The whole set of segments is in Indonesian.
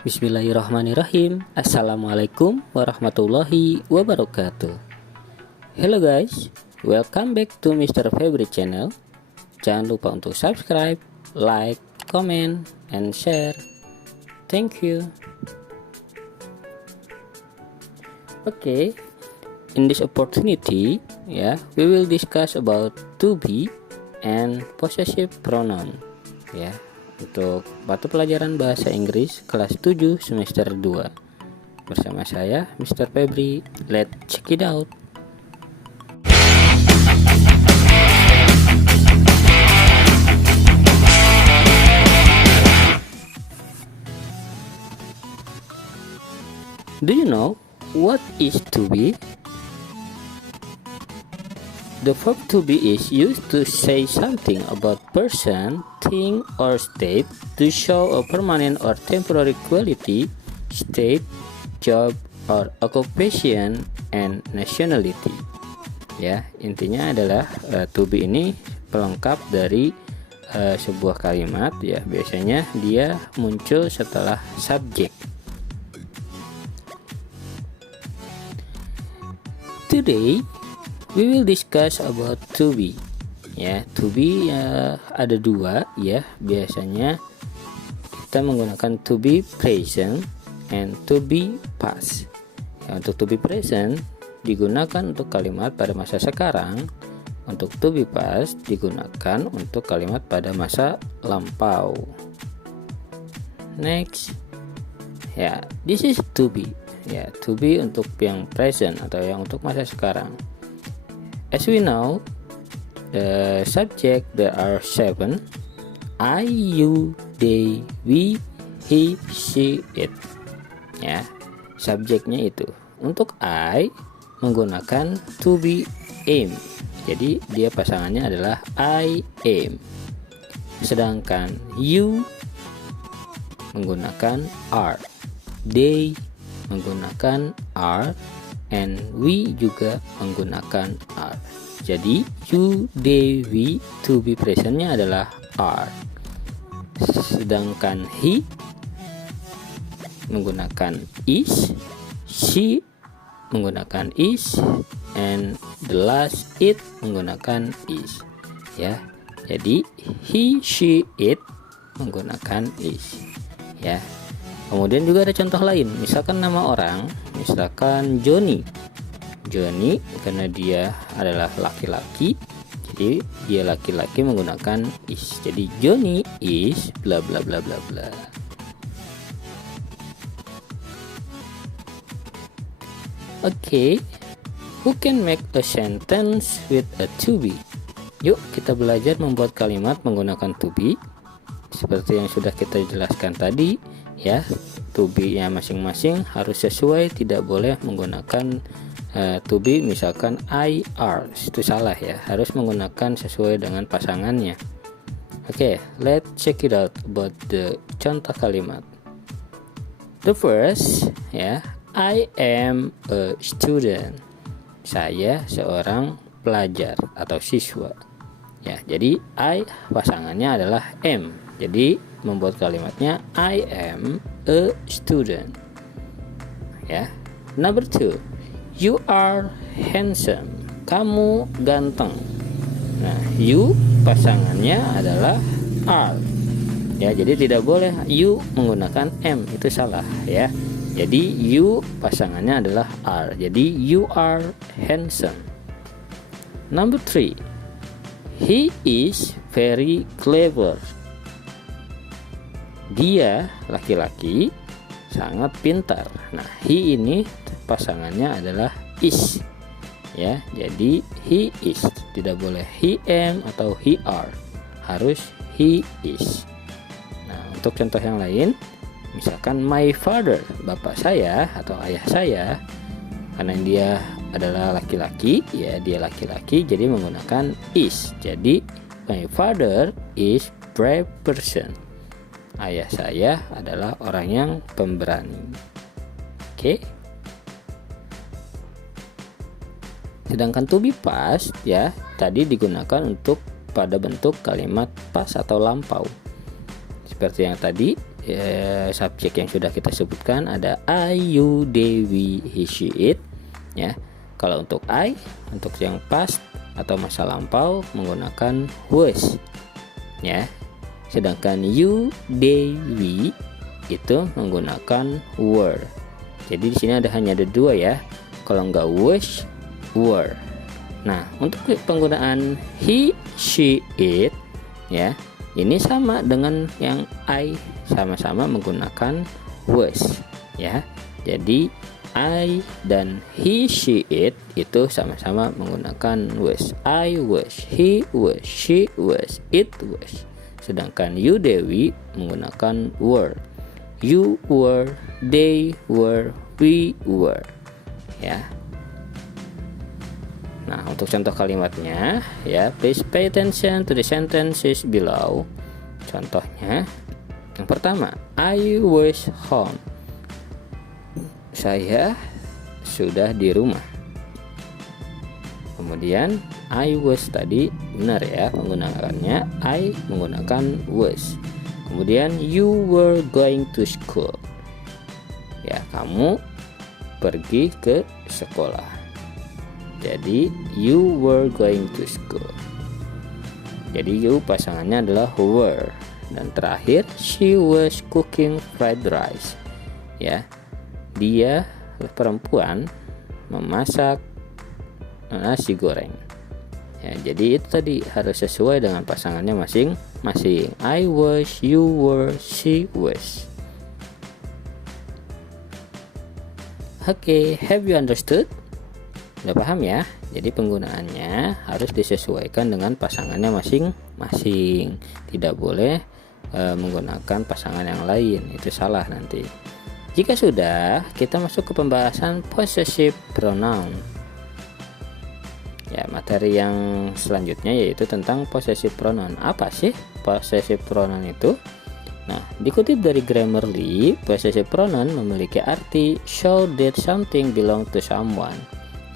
Bismillahirrahmanirrahim. Assalamualaikum warahmatullahi wabarakatuh. Hello guys, welcome back to Mr. Febri channel. Jangan lupa untuk subscribe, like, comment, and share. Thank you. Okay, in this opportunity, we will discuss about to be and possessive pronoun. Untuk mata pelajaran bahasa Inggris kelas 7 semester 2 bersama saya Mr. Febri. Let's check it out. Do you know what is to be? The verb to be is used to say something about person, thing, or state to show a permanent or temporary quality, state, job, or occupation, and nationality. Intinya adalah to be ini pelengkap dari sebuah kalimat. Biasanya dia muncul setelah subjek. Today we will discuss about to be. To be ada dua. Biasanya kita menggunakan to be present and to be past. Untuk to be present digunakan untuk kalimat pada masa sekarang. Untuk to be past digunakan untuk kalimat pada masa lampau. Next, this is to be. To be untuk yang present atau yang untuk masa sekarang. As we know, the subject there are 7: I, you, they, we, he, she, it. Subjeknya itu. Untuk I menggunakan to be am. Jadi dia pasangannya adalah I am. Sedangkan you menggunakan are. They menggunakan are. And we juga menggunakan are. Jadi you, they, we to be presentnya adalah are. Sedangkan he menggunakan is, she menggunakan is, and the last it menggunakan is. Jadi he, she, it menggunakan is. Kemudian juga ada contoh lain, misalkan nama orang, misalkan Johnny karena dia adalah laki-laki, jadi dia laki-laki menggunakan is. Jadi Johnny is bla bla bla bla bla. Okay, who can make a sentence with a to be? Yuk kita belajar membuat kalimat menggunakan to be. Seperti yang sudah kita jelaskan tadi, to be nya masing-masing harus sesuai, tidak boleh menggunakan to be misalkan I are, itu salah harus menggunakan sesuai dengan pasangannya. Okay, let's check it out about the contoh kalimat. The first, I am a student. Saya seorang pelajar atau siswa. Jadi I pasangannya adalah am. Jadi membuat kalimatnya I am a student. Number 2, you are handsome. Kamu ganteng. Nah, you pasangannya adalah are. Jadi tidak boleh you menggunakan am, itu salah Jadi you pasangannya adalah are. Jadi you are handsome. Number 3, he is very clever. Dia laki-laki sangat pintar. Nah, he ini pasangannya adalah is. Jadi he is, tidak boleh he am atau he are, harus he is. Nah, untuk contoh yang lain, misalkan my father, bapak saya atau ayah saya, karena dia adalah laki-laki, dia laki-laki, jadi menggunakan is. Jadi my father is brave person. Ayah saya adalah orang yang pemberani. Sedangkan to be past tadi digunakan untuk pada bentuk kalimat past atau lampau. Seperti yang tadi subjek yang sudah kita sebutkan ada I, you, they, we, he, she, it ya. Kalau untuk I, untuk yang past atau masa lampau menggunakan was ya. Sedangkan you, they, we itu menggunakan were. Jadi di sini hanya ada dua ya. Kalau enggak was, were. Nah, untuk penggunaan he, she, it ya, ini sama dengan yang I, sama-sama menggunakan was ya. Jadi I dan he, she, it itu sama-sama menggunakan was. I was, he was, she was, it was. Sedangkan you, they, we menggunakan were. You were, they were, we were ya. Nah, untuk contoh kalimatnya ya, please pay attention to the sentences below. Contohnya, yang pertama, I was home. Saya sudah di rumah. Kemudian I was tadi benar ya penggunaannya, I menggunakan was. Kemudian you were going to school. Ya, kamu pergi ke sekolah. Jadi you were going to school. Jadi you pasangannya adalah were. Dan terakhir she was cooking fried rice. Ya. Dia perempuan memasak nasi goreng. Ya, jadi itu tadi harus sesuai dengan pasangannya masing-masing. I was, you were, she was. Oke, have you understood? Udah paham ya? Jadi penggunaannya harus disesuaikan dengan pasangannya masing-masing. Tidak boleh menggunakan pasangan yang lain, itu salah nanti. Jika sudah, kita masuk ke pembahasan possessive pronoun. Ya, materi yang selanjutnya yaitu tentang possessive pronoun. Apa sih possessive pronoun itu? Nah, dikutip dari Grammarly, possessive pronoun memiliki arti show that something belong to someone.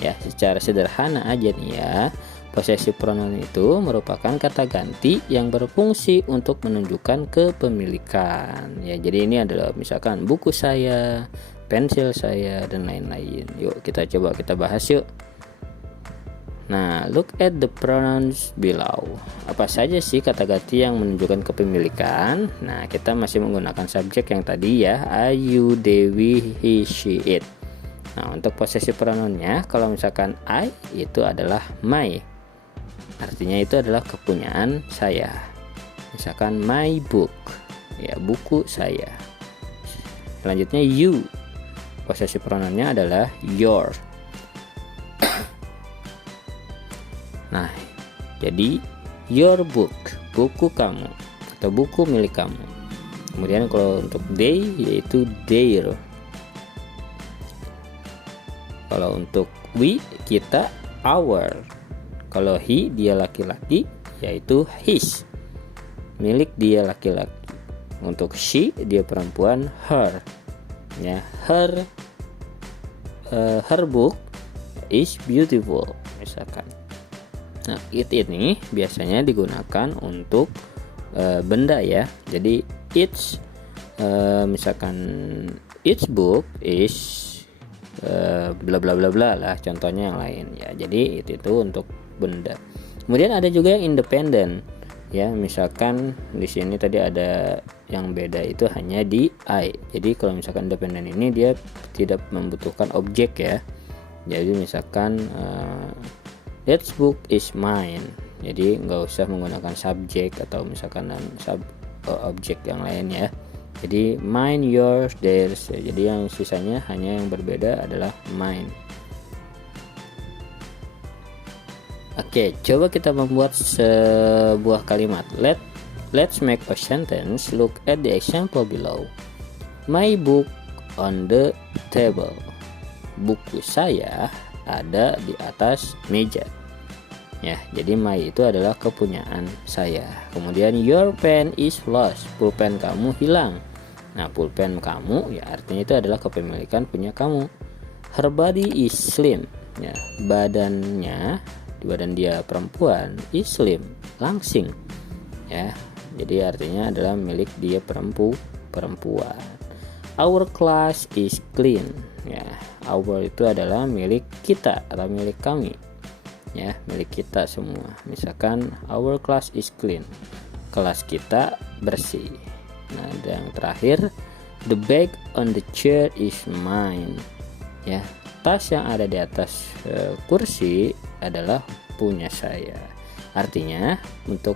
Ya, secara sederhana aja nih ya, possessive pronoun itu merupakan kata ganti yang berfungsi untuk menunjukkan kepemilikan. Ya, jadi ini adalah misalkan buku saya, pensil saya, dan lain-lain. Yuk kita bahas yuk. Nah, look at the pronouns below. Apa saja sih kata ganti yang menunjukkan kepemilikan? Nah, kita masih menggunakan subjek yang tadi ya, I, you, they, we, he, she, it. Nah, untuk possessive pronounnya, kalau misalkan I itu adalah my. Artinya itu adalah kepunyaan saya. Misalkan my book, ya buku saya. Selanjutnya you. Possessive pronounnya adalah your. Nah, jadi your book, buku kamu atau buku milik kamu. Kemudian kalau untuk they yaitu their. Kalau untuk we kita our. Kalau he dia laki-laki yaitu his. Milik dia laki-laki. Untuk she dia perempuan her. Ya, her book is beautiful misalkan. Nah, it ini biasanya digunakan untuk benda ya. Jadi each misalkan each book is bla bla bla bla lah, contohnya yang lain ya. Jadi itu untuk benda. Kemudian ada juga yang independen ya. Misalkan di sini tadi ada yang beda itu hanya di I. Jadi kalau misalkan independen ini dia tidak membutuhkan objek ya. Jadi misalkan that book is mine. Jadi nggak usah menggunakan subjek atau misalkan objek yang lain ya. Jadi mine, yours, theirs. Jadi yang sisanya hanya yang berbeda adalah mine. Oke, coba kita membuat sebuah kalimat. Let's make a sentence. Look at the example below. My book on the table. Buku saya ada di atas meja. Ya, jadi my itu adalah kepunyaan saya. Kemudian your pen is lost. Pulpen kamu hilang. Nah, pulpen kamu ya artinya itu adalah kepemilikan punya kamu. Her body is slim. Ya, badan dia perempuan is slim, langsing. Ya, jadi artinya adalah milik dia perempuan. Our class is clean. Ya, our itu adalah milik kita atau milik kami. Ya, milik kita semua. Misalkan our class is clean. Kelas kita bersih. Nah, dan yang terakhir, the bag on the chair is mine. Ya, tas yang ada di atas kursi adalah punya saya. Artinya untuk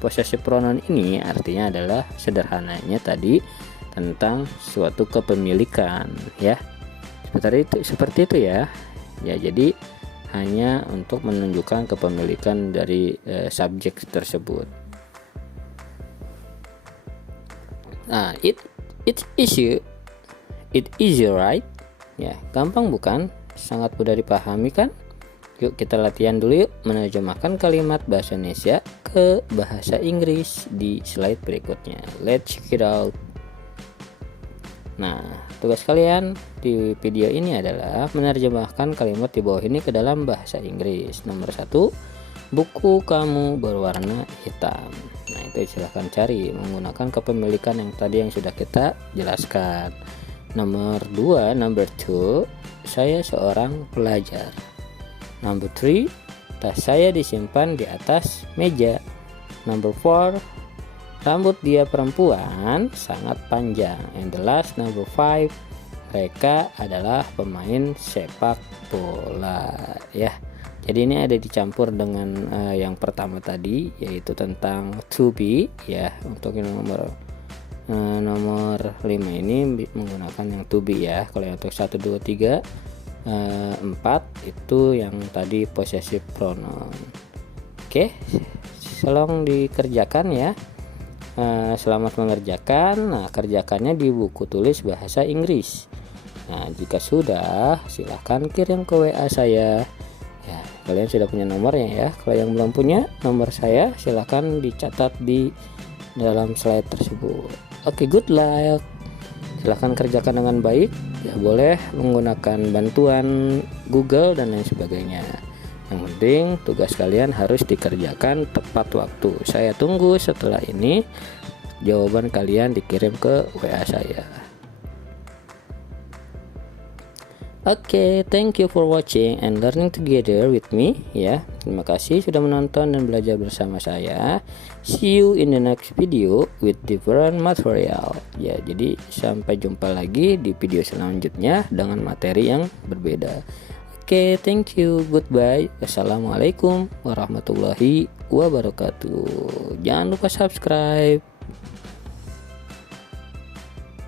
possessive pronoun ini artinya adalah sederhananya tadi tentang suatu kepemilikan, ya. Seperti itu ya. Ya, jadi hanya untuk menunjukkan kepemilikan dari subjek tersebut. Nah, it easy, right? Ya, gampang bukan? Sangat mudah dipahami kan? Yuk kita latihan dulu yuk menerjemahkan kalimat bahasa Indonesia ke bahasa Inggris di slide berikutnya. Let's check it out. Nah, tugas kalian di video ini adalah menerjemahkan kalimat di bawah ini ke dalam bahasa Inggris. Nomor 1, buku kamu berwarna hitam. Nah, itu silahkan cari menggunakan kepemilikan yang tadi yang sudah kita jelaskan. Nomor 2, saya seorang pelajar. Number 3, tas saya disimpan di atas meja. Number 4, rambut dia perempuan sangat panjang. And the last, number 5, mereka adalah pemain sepak bola. Ya, jadi ini ada dicampur dengan yang pertama tadi, yaitu tentang to be. Ya, untuk yang nomor 5 ini menggunakan yang to be ya. Kalau yang untuk 1, 2, 3, 4 itu yang tadi possessive pronoun. Oke, tolong dikerjakan ya. Selamat mengerjakan. Nah, kerjakannya di buku tulis bahasa Inggris. Nah, jika sudah, silahkan kirim ke WA saya. Ya, kalian sudah punya nomornya ya. Kalau yang belum punya nomor saya, silahkan dicatat di dalam slide tersebut. Oke, good luck. Silahkan kerjakan dengan baik. Ya, boleh menggunakan bantuan Google dan lain sebagainya. Yang penting tugas kalian harus dikerjakan tepat waktu. Saya tunggu setelah ini jawaban kalian dikirim ke WA saya. Oke, thank you for watching and learning together with me ya. Terima kasih sudah menonton dan belajar bersama saya. See you in the next video with different material. Ya, jadi sampai jumpa lagi di video selanjutnya dengan materi yang berbeda. Oke, thank you. Goodbye. Assalamualaikum warahmatullahi wabarakatuh. Jangan lupa subscribe.